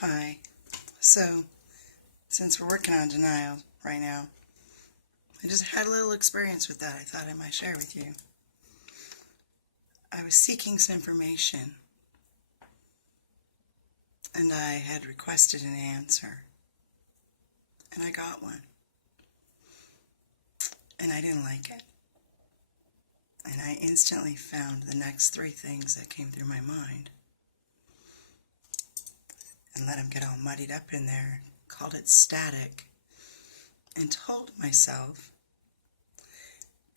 Hi. So, since we're working on denial right now, I just had a little experience with that I thought I might share with you. I was seeking some information, and I had requested an answer, and I got one, and I didn't like it. And I instantly found the next three things that came through my mind and let them get all muddied up in there, called it static, and told myself,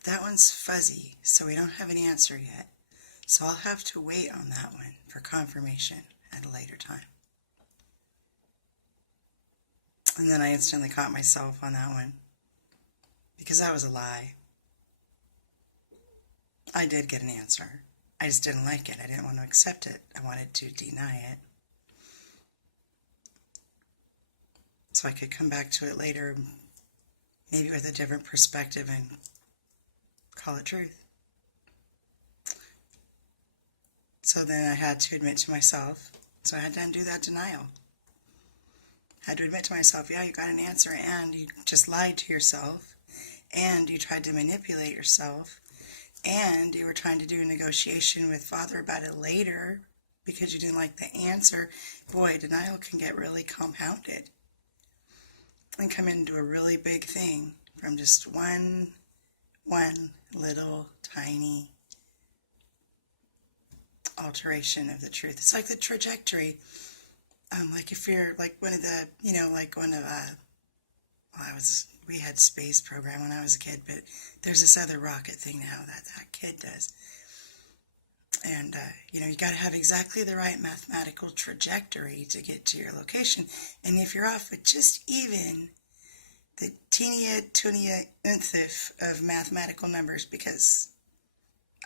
that one's fuzzy, so we don't have an answer yet, so I'll have to wait on that one for confirmation at a later time. And then I instantly caught myself on that one, because that was a lie. I did get an answer. I just didn't like it. I didn't want to accept it. I wanted to deny it, so I could come back to it later, maybe with a different perspective, and call it truth. So then I had to admit to myself, so I had to undo that denial. I had to admit to myself, yeah, you got an answer, and you just lied to yourself, and you tried to manipulate yourself, and you were trying to do a negotiation with Father about it later because you didn't like the answer. Boy, denial can get really compounded and come into a really big thing from just one little tiny alteration of the truth. It's like the trajectory. Like if you're like one of the, we had space program when I was a kid, but there's this other rocket thing now that kid does. And, you got to have exactly the right mathematical trajectory to get to your location. And if you're off with just even the teeniest nth of mathematical numbers, because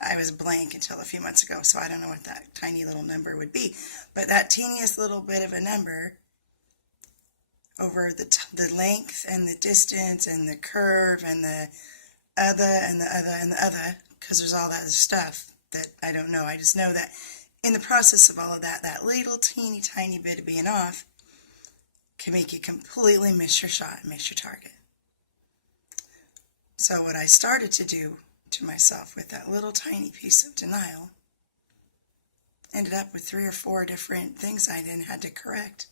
I was blank until a few months ago, so I don't know what that tiny little number would be. But that teeniest little bit of a number over the length and the distance and the curve and the other and the other and the other, because there's all that stuff that I don't know. I just know that in the process of all of that, that little teeny tiny bit of being off can make you completely miss your shot and miss your target. So what I started to do to myself with that little tiny piece of denial ended up with 3 or 4 different things I then had to correct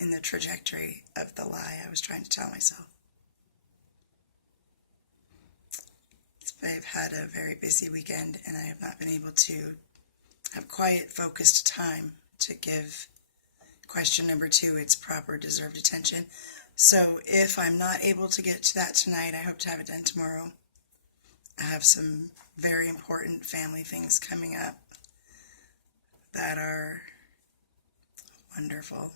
in the trajectory of the lie I was trying to tell myself. I've had a very busy weekend, and I have not been able to have quiet, focused time to give question number 2 its proper deserved attention. So if I'm not able to get to that tonight, I hope to have it done tomorrow. I have some very important family things coming up that are wonderful.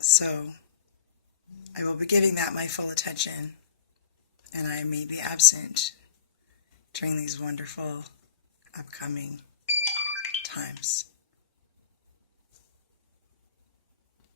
So I will be giving that my full attention, and I may be absent during these wonderful upcoming times.